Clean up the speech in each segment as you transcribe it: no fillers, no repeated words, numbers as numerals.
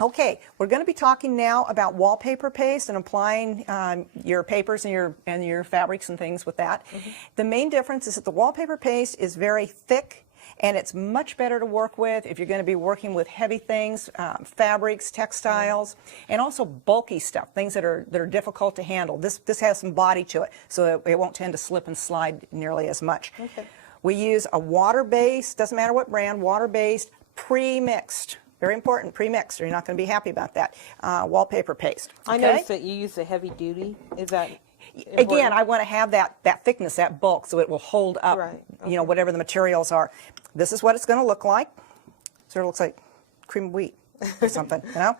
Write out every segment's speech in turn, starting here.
Okay, we're going to be talking now about wallpaper paste and applying your papers and your fabrics and things with that. The main difference is that the wallpaper paste is very thick, and it's much better to work with if you're going to be working with heavy things, fabrics, textiles, and also bulky stuff, things that are difficult to handle. This has some body to it, so it won't tend to slip and slide nearly as much. Okay. We use a water-based, doesn't matter what brand, water-based, pre-mixed. Very important, pre-mixed, or you're not going to be happy about that. Wallpaper paste. Okay? I noticed that you use a heavy duty. Is that important? Again, I want to have that thickness, that bulk, so it will hold up, Right. Okay. you know, whatever the materials are. This is what it's going to look like. Sort of looks like cream of wheat or something, you know?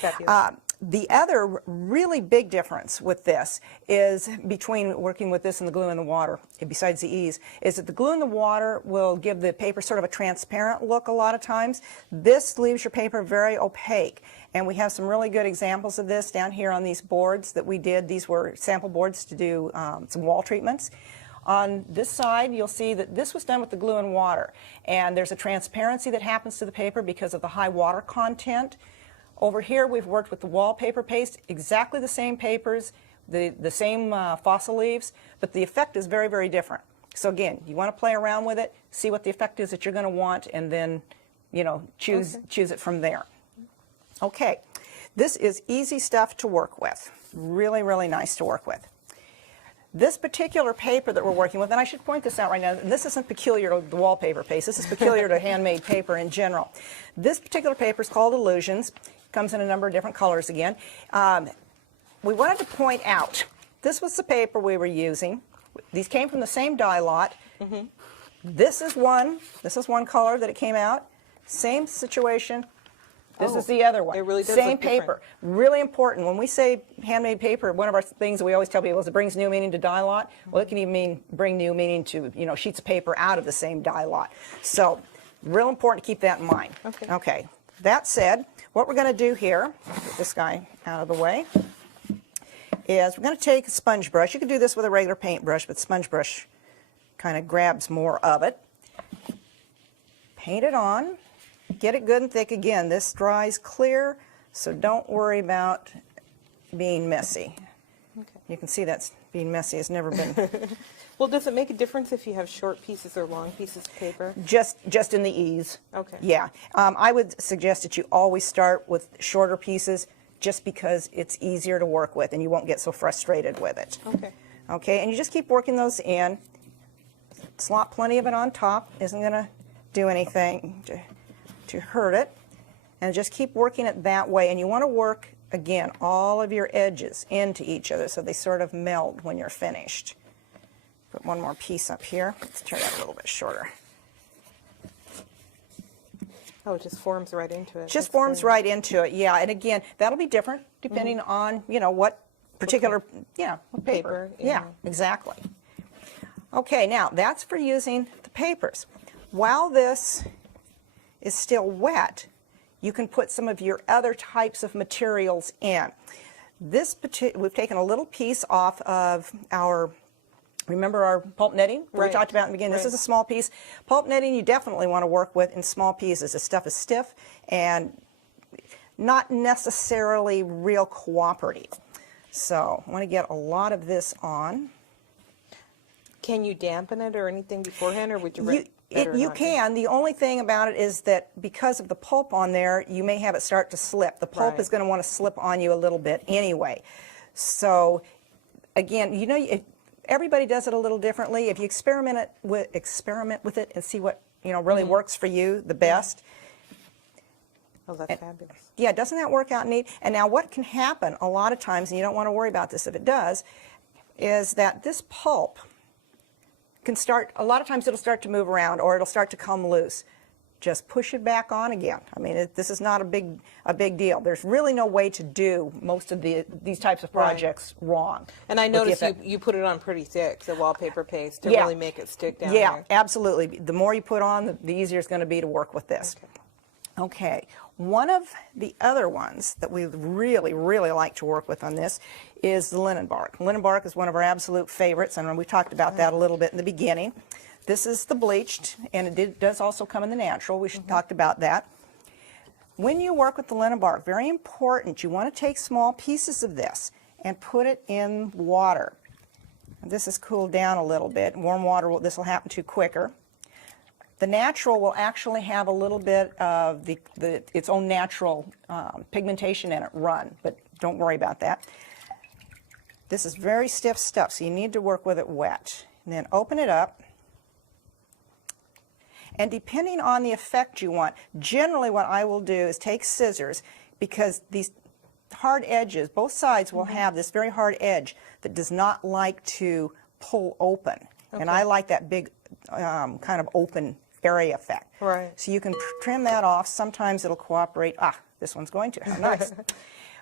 Fabulous. The other really big difference with this is between working with this and the glue in the water, besides the ease, is that the glue in the water will give the paper sort of a transparent look a lot of times. This leaves your paper very opaque, and we have some really good examples of this down here on these boards that we did. These were sample boards to do some wall treatments. On this side, you'll see that this was done with the glue and water, and there's a transparency that happens to the paper because of the high water content. Over here, we've worked with the wallpaper paste, exactly the same papers, the same fossil leaves, but the effect is very, very different. So again, you want to play around with it, see what the effect is that you're going to want, and then, you know, choose it from there. Okay, this is easy stuff to work with. Really, really nice to work with. This particular paper that we're working with, and I should point this out right now, this isn't peculiar to the wallpaper paste, this is peculiar to handmade paper in general. This particular paper is called Illusions, comes in a number of different colors again. We wanted to point out, this was the paper we were using. These came from the same dye lot. This is one color that it came out, same situation. This is the other one. It really does Same look paper. different. Really important. When we say handmade paper, one of our things that we always tell people is it brings new meaning to dye lot. Well, it can even bring new meaning to, you know, sheets of paper out of the same dye lot. So, real important to keep that in mind. Okay. Okay. That said, what we're going to do here, get this guy out of the way, is we're going to take a sponge brush. You can do this with a regular paintbrush, but sponge brush kind of grabs more of it. Paint it on. Get it good and thick. Again, this dries clear, so don't worry about being messy. Okay. You can see that's being messy has never been. Well, does it make a difference if you have short pieces or long pieces of paper? just in the ease. Okay. Yeah. I would suggest that you always start with shorter pieces just because it's easier to work with and you won't get so frustrated with it. Okay. Okay, and you just keep working those in. Slop plenty of it on top. Isn't going to do anything to hurt it. And just keep working it that way. And you want to work, again, all of your edges into each other so they sort of meld when you're finished. Put one more piece up here. Let's turn that a little bit shorter. Oh, it just forms right into it. Just forms right into it, yeah. And again, that'll be different depending on, you know, what particular, what paper. Yeah, exactly. Okay, now that's for using the papers. While this is still wet, you can put some of your other types of materials in. We've taken a little piece off of our, remember our pulp netting that we talked about in the beginning? This is a small piece. Pulp netting you definitely want to work with in small pieces. This stuff is stiff and not necessarily real cooperative. So I want to get a lot of this on. Can you dampen it or anything beforehand, or would you? You can. The only thing about it is that because of the pulp on there, you may have it start to slip. The pulp is going to want to slip on you a little bit anyway. So, again, you know, everybody does it a little differently. If you experiment with it and see what really works for you the best. Oh, that's fabulous. Yeah, doesn't that work out neat? And now what can happen a lot of times, and you don't want to worry about this if it does, is that this pulp can start, a lot of times it'll start to move around or it'll start to come loose. Just push it back on again. I mean, this is not a big deal. There's really no way to do most of these types of projects wrong. And I noticed you put it on pretty thick, the wallpaper paste, to really make it stick down there. Yeah, absolutely. The more you put on, the easier it's going to be to work with this. Okay. One of the other ones that we really, really like to work with on this is the linen bark. Linen bark is one of our absolute favorites, and we talked about that a little bit in the beginning. This is the bleached, and it does also come in the natural. We talked about that. when you work with the linen bark, very important, you want to take small pieces of this and put it in water. This has cooled down a little bit. Warm water, this will happen to quicker. The natural will actually have a little bit of its own natural pigmentation in it run, but don't worry about that. This is very stiff stuff, so you need to work with it wet. And then open it up. And depending on the effect you want, generally what I will do is take scissors, because these hard edges, both sides will have this very hard edge that does not like to pull open. Okay. And I like that big kind of open area effect. Right. So you can trim that off. Sometimes it'll cooperate. Ah, this one's going to. How nice. Okay.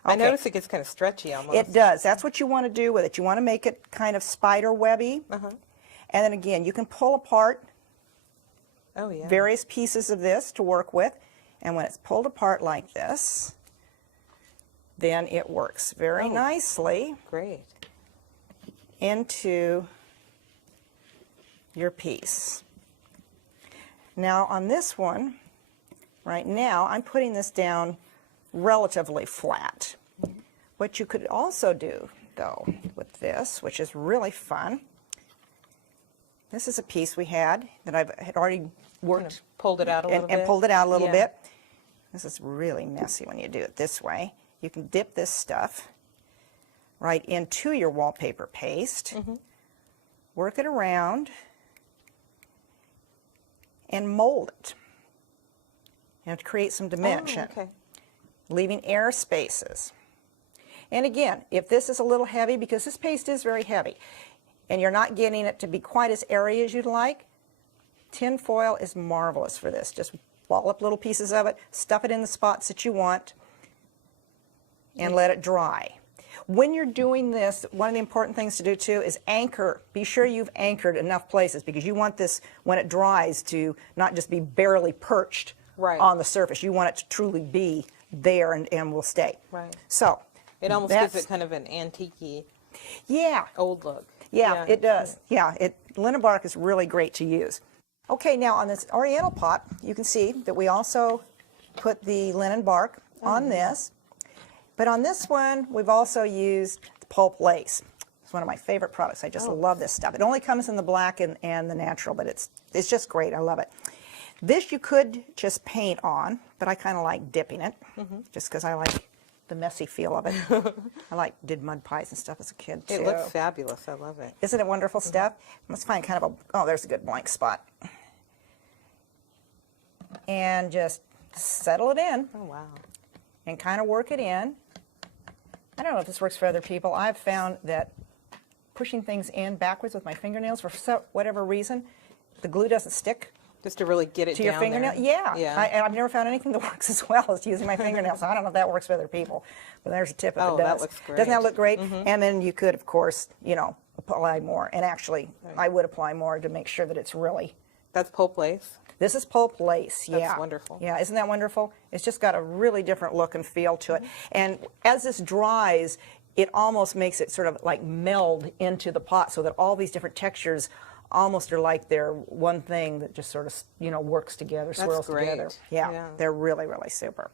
I notice it gets kind of stretchy almost. It does. That's what you want to do with it. You want to make it kind of spider webby. And then again, you can pull apart various pieces of this to work with. And when it's pulled apart like this, then it works very nicely into your piece. Now on this one, right now, I'm putting this down relatively flat. What you could also do, though, with this, which is really fun, this is a piece we had that had already worked. Kind of pulled it out a little bit. And pulled it out a little bit. This is really messy when you do it this way. You can dip this stuff right into your wallpaper paste, work it around, and mold it. You have to create some dimension, leaving air spaces. And again, if this is a little heavy, because this paste is very heavy, and you're not getting it to be quite as airy as you'd like, tin foil is marvelous for this. Just ball up little pieces of it, stuff it in the spots that you want, and let it dry. When you're doing this, one of the important things to do too is anchor. Be sure you've anchored enough places, because you want this, when it dries, to not just be barely perched on the surface. You want it to truly be there and will stay. Right. So it almost gives it kind of an antique-y old look. Yeah, it does. Yeah, linen bark is really great to use. Okay, now on this oriental pot, you can see that we also put the linen bark on this. But on this one, we've also used the pulp lace. It's one of my favorite products. I just love this stuff. It only comes in the black and the natural, but it's just great. I love it. This you could just paint on, but I kind of like dipping it, just because I like the messy feel of it. did mud pies and stuff as a kid, too. It looks fabulous. I love it. Isn't it wonderful stuff? Let's find kind of there's a good blank spot. And just settle it in. Oh, wow. And kind of work it in. I don't know if this works for other people. I've found that pushing things in backwards with my fingernails, for whatever reason, the glue doesn't stick. Just to really get it to your fingernail? There. Yeah. I've never found anything that works as well as using my fingernails. So I don't know if that works for other people. But there's a tip if it does. That looks great. Doesn't that look great? And then you could, of course, apply more. And actually, I would apply more to make sure that it's really... That's pulp lace? This is pulp lace, That's wonderful. Yeah, isn't that wonderful? It's just got a really different look and feel to it. And as this dries, it almost makes it sort of like meld into the pot, so that all these different textures almost are like they're one thing that just sort of, works together, swirls together. Yeah, they're really, really super.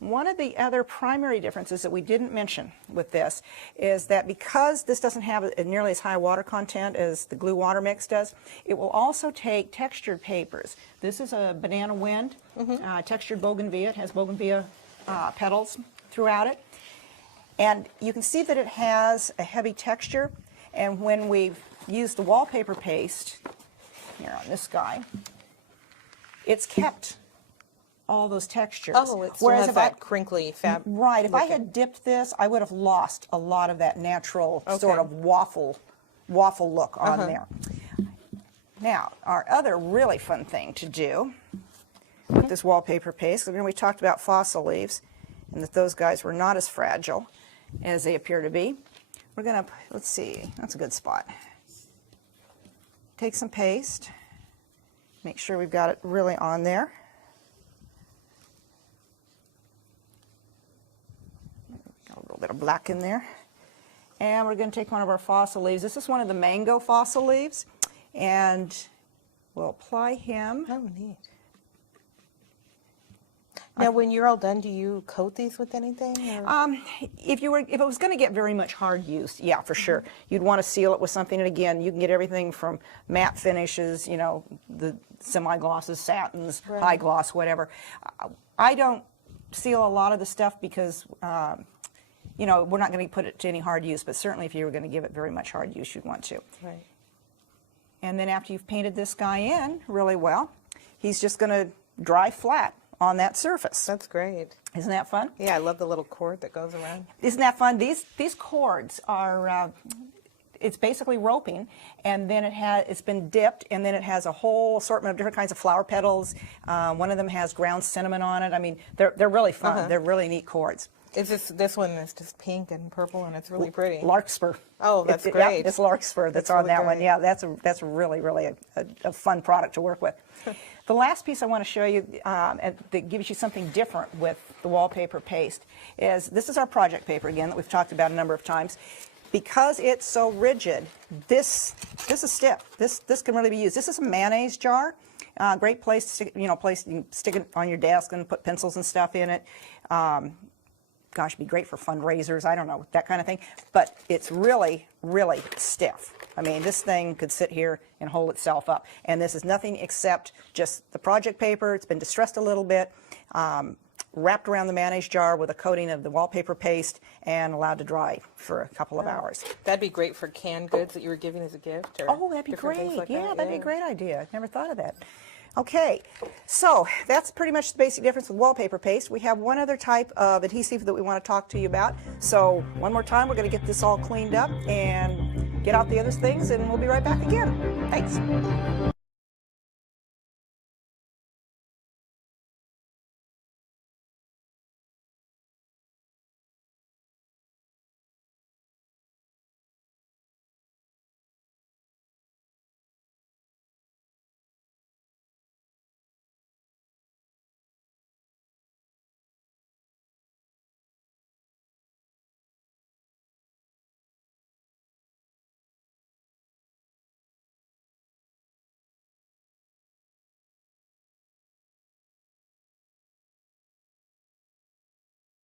One of the other primary differences that we didn't mention with this is that because this doesn't have nearly as high water content as the glue water mix does, it will also take textured papers. This is a banana wind, textured bougainvillea. It has bougainvillea petals throughout it. And you can see that it has a heavy texture. And when we've used the wallpaper paste, here on this guy, it's kept all those textures. Oh, it still has that crinkly fabric. Right. If I had dipped this, I would have lost a lot of that natural sort of waffle look on there. Now, our other really fun thing to do with this wallpaper paste, we talked about fossil leaves and that those guys were not as fragile as they appear to be. We're going to, let's see, that's a good spot. Take some paste, make sure we've got it really on there. Got a little bit of black in there. And we're going to take one of our fossil leaves. This is one of the mango fossil leaves. And we'll apply him. Oh, neat. Now, when you're all done, do you coat these with anything? Or? If it was going to get very much hard use, yeah, for sure. You'd want to seal it with something, and again, you can get everything from matte finishes, you know, the semi-glosses, satins, Right. high gloss, whatever. I don't seal a lot of the stuff because, you know, we're not going to put it to any hard use, but certainly if you were going to give it very much hard use, you'd want to. Right. And then after you've painted this guy in really well, he's just going to dry flat on that surface. That's great. Isn't that fun? Yeah, I love the little cord that goes around. Isn't that fun? These cords are, it's basically roping, and then it's been dipped, and then it has a whole assortment of different kinds of flower petals. One of them has ground cinnamon on it. I mean, they're really fun. They're really neat cords. Is this one is just pink and purple, and it's really pretty. Larkspur. Oh, that's Yeah, great. it's Larkspur that's on really that one. great. Yeah, that's really a fun product to work with. The last piece I want to show you that gives you something different with the wallpaper paste is this is our project paper again that we've talked about a number of times. Because it's so rigid, this is stiff. This can really be used. This is a mayonnaise jar. Great place to stick, you can stick it on your desk and put pencils and stuff in it. Gosh, it'd be great for fundraisers, I don't know, that kind of thing. But it's really, really stiff. I mean, this thing could sit here and hold itself up. And this is nothing except just the project paper. It's been distressed a little bit, wrapped around the mayonnaise jar with a coating of the wallpaper paste, and allowed to dry for a couple of hours. That'd be great for canned goods that you were giving as a gift. Or Oh, that'd be different things great. like Yeah, that. that'd be a great idea. Never thought of that. Okay, so that's pretty much the basic difference with wallpaper paste. We have one other type of adhesive that we want to talk to you about. So one more time, we're going to get this all cleaned up and get out the other things, and we'll be right back again. Thanks.